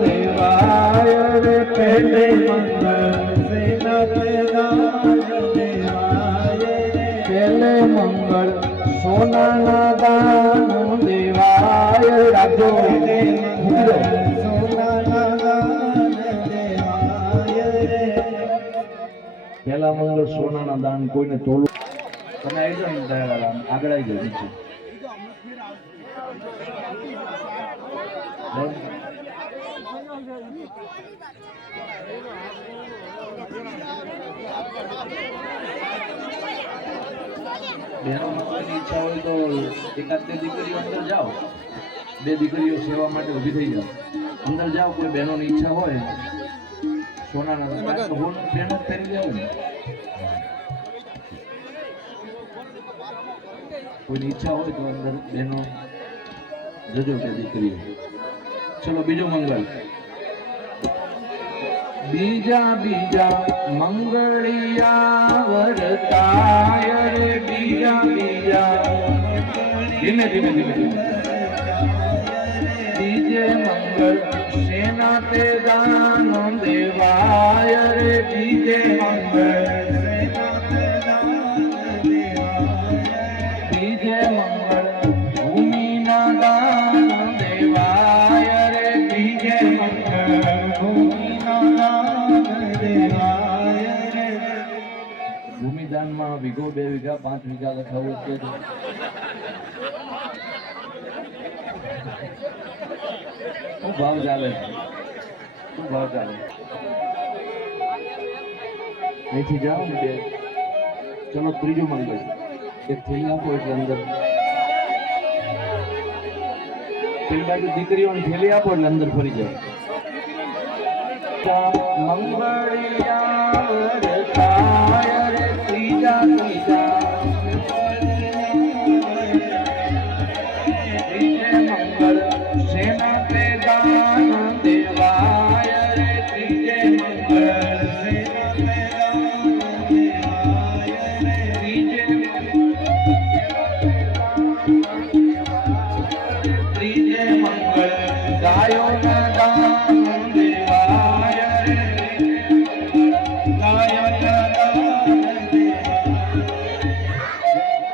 દેવાય રે પહેલે મંગળ સેના દેવાય પહેલે મંગળ સોનાના દાન દેવાય રાજો સોનાના દાન દેવાય પહેલા મંગળ સોનાના દાન કોઈને તોલું તમે આવી જાઓ ને આગળ આવી જાઓ નીચે બહેનો માતાની ઈચ્છા હોય તો એકાદ બે દીકરીઓ અંદર જાઓ બે દીકરીઓ સેવા માટે ઊભી થઈ જાઓ અંદર જાઓ કોઈ બહેનોની ઈચ્છા હોય સોનાના બહેનો ફેરી જાવ ને કોઈની ઈચ્છા હોય તો અંદર બહેનો જજો બે દીકરીઓ ચલો બીજો મંગળ બીજા બીજા મંગળિયા વરતાય રે બીજા બીજા ધીમે ધીમે ધીમે બીજે મંગળ સેના તે દાન દેવાય રે બીજે મંગળ સેના તે દાન દેવાય બીજે મંગળ ભૂમિના દાન દેવાય રે બીજે મંગળ ભૂમિદાનમાં વીઘો 2 વીઘા 5 વીઘા લખાવું કે શું ભાવ ચાલે શું ભાવ ચાલે અહીંથી જાઓ ને બે ચલો ત્રીજો મંગળ એક થેલી આપો એટલે અંદર પેલી બાજુ દીકરીઓને થેલી આપો એટલે અંદર ફરી જાય મંગળિયા વરતાય રે ત્રીજા ત્રીજા ત્રીજે મંગળ સેના તે દાન દેવાય રે ત્રીજે મંગળ સેના તે દાન દેવાય રે ત્રીજે ત્રીજે મંગળ ગાયોના દાન દેવાય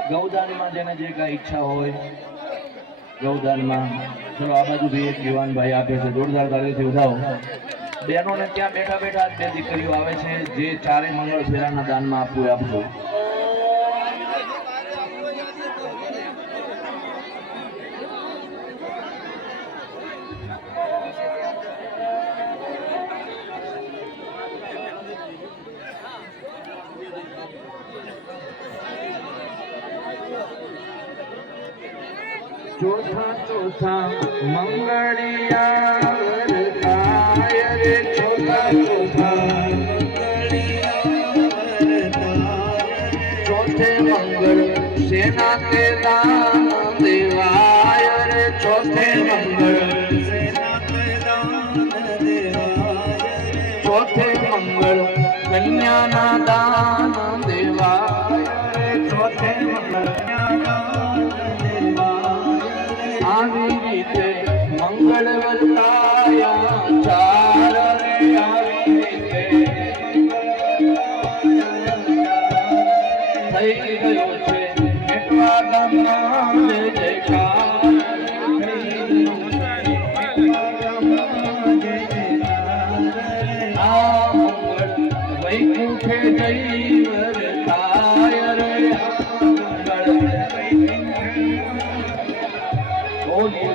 ગૌદાનમાં જેને જે કઈ ઈચ્છા હોય ગૌદાનમાં ચલો આ બાજુ એક યુવાન ભાઈ આપે છે જોરદાર તાળીથી ઉઠાવો બહેનોને ત્યાં બેઠા બેઠા બે દીકરીઓ આવે છે જે ચારે મંગળ ફેરાના દાનમાં આપવું આપજો ચોથા ચોથા મંગળિયા વરતાય રે ચોથા ચોથા ચોથે મંગળ સેના તે દાન દેવાય રે ચોથે મંગળ સેના તે દાન દેવાય ચોથે મંગળ કન્યાના દાન દેવાય રે ચોથે મંગળ આવી રીતે મંગળ વર્તાયા ચાર રે આવી રીતે થઈ ગયો છે એટલા ગામના જય જયકાર આ મંગળ વૈકુંઠે જઈ વર્તાય રે મંગળ Oh,